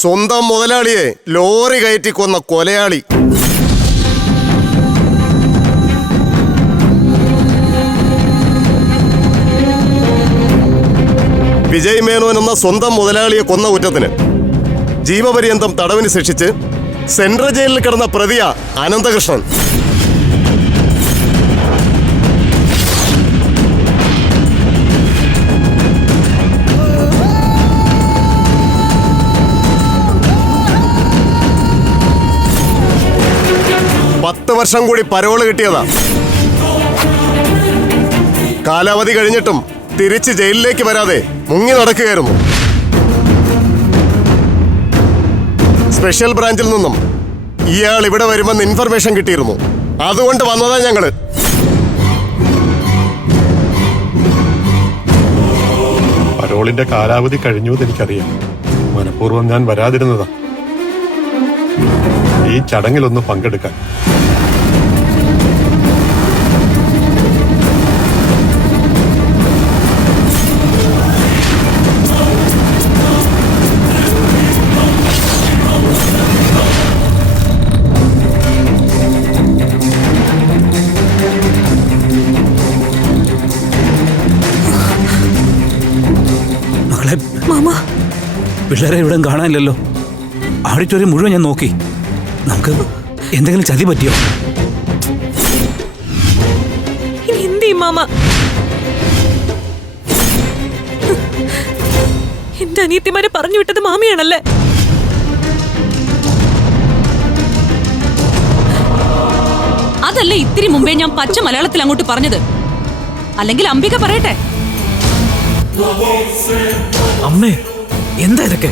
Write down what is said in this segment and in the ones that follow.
സ്വന്തം മുതലാളിയെ ലോറി കയറ്റി കൊന്ന കൊലയാളി. വിജയ് മേനോൻ എന്ന സ്വന്തം മുതലാളിയെ കൊന്ന കുറ്റത്തിന് ജീവപര്യന്തം തടവിന് ശിക്ഷിച്ച് സെൻട്രൽ ജയിലിൽ കിടന്ന പ്രതിയ അനന്തകൃഷ്ണൻ. വർഷം കൂടി പരോൾ കിട്ടിയതാ. കാലാവധി കഴിഞ്ഞിട്ടും തിരിച്ച് ജയിലിലേക്ക് വരാതെ മുങ്ങി നടക്കുകയായിരുന്നു. സ്പെഷ്യൽ ബ്രാഞ്ചിൽ നിന്നും ഇയാൾ ഇവിടെ വരുമെന്ന് ഇൻഫർമേഷൻ കിട്ടിയിരുന്നു. അതുകൊണ്ട് വന്നതാ ഞങ്ങൾ. പരോളിന്റെ കാലാവധി കഴിഞ്ഞു എന്ന് എനിക്കറിയാം. മനഃപൂർവം ഞാൻ വരാതിരുന്നതാ. ഈ ചടങ്ങിലൊന്ന് പങ്കെടുക്കാൻ. പിള്ളേരെ ഇവിടെ കാണാനില്ലല്ലോ. ആഡിറ്റോറിയം മുഴുവൻ ഞാൻ നോക്കി. നമുക്ക് എന്തെങ്കിലും ചതി പറ്റിയോ? ഇനി എന്ത് ചെയ്യും മാമ? എന്റെ അനിയത്തിമാരെ പറഞ്ഞു വിട്ടത് മാമിയാണല്ലേ? അതല്ല ഇത്തിരി മുമ്പേ ഞാൻ പച്ച മലയാളത്തിൽ അങ്ങോട്ട് പറഞ്ഞത്. അല്ലെങ്കിൽ അംബിക പറയട്ടെ? അമ്മേ എന്താ ഇതൊക്കെ?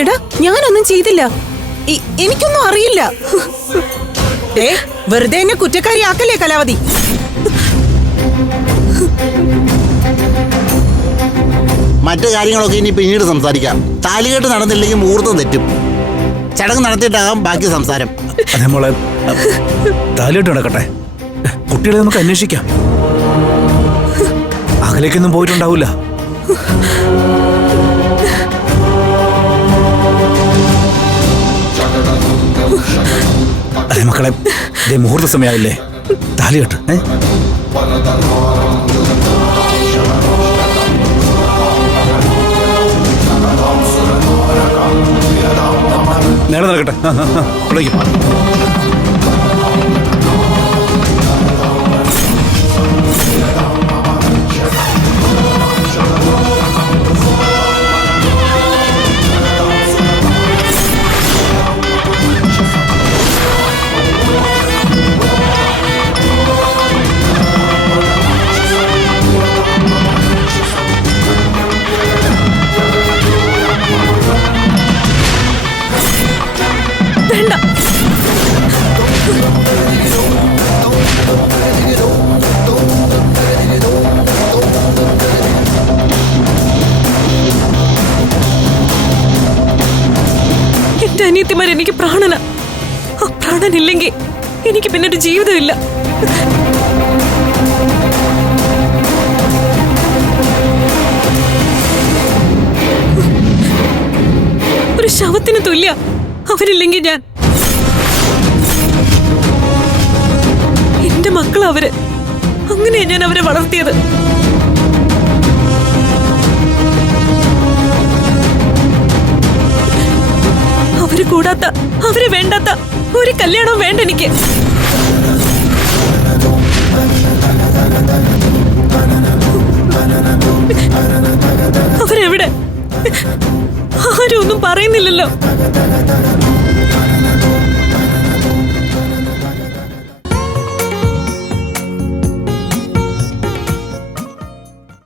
എടാ ഞാനൊന്നും ചെയ്തില്ല. എനിക്കൊന്നും അറിയില്ല. ഏ വെറുതെ എന്നെ കുറ്റക്കാരിയാക്കല്ലേ കലാവതി? മറ്റു കാര്യങ്ങളൊക്കെ ഇനി പിന്നീട് സംസാരിക്കാം. താലികെട്ട് നടന്നില്ലെങ്കിൽ മുഹൂർത്തം തെറ്റും. ചടങ്ങ് നടത്തിയിട്ടാകാം ബാക്കി സംസാരം. അതെ മോളെ. താലിയിട്ട് നടക്കട്ടെ. കുട്ടികളെ നമുക്ക് അന്വേഷിക്കാം. അകലേക്കൊന്നും പോയിട്ടുണ്ടാവില്ല. അതെ മക്കളെ ഇതേ മുഹൂർത്ത സമയമായില്ലേ താലികെട്ട് ഏ? നേരെ നടക്കട്ടെ. എന്റെ അനിയത്തിമാർ എനിക്ക് പ്രാണന. ആ പ്രാണനില്ലെങ്കിൽ എനിക്ക് പിന്നെ ഒരു ജീവിതമില്ല. ഒരു ശവത്തിന് തുല്യ. അവരില്ലെങ്കിൽ ഞാൻ. എന്റെ മക്കൾ അവർ. അങ്ങനെയാണ് ഞാൻ അവരെ വളർത്തിയത്. അവർ കൂടാത്ത അവർ വേണ്ടാത്ത ഒരു കല്യാണവും വേണ്ട എനിക്ക്. അവരെവിടെ? ആരും ഒന്നും പറയുന്നില്ലല്ലോ.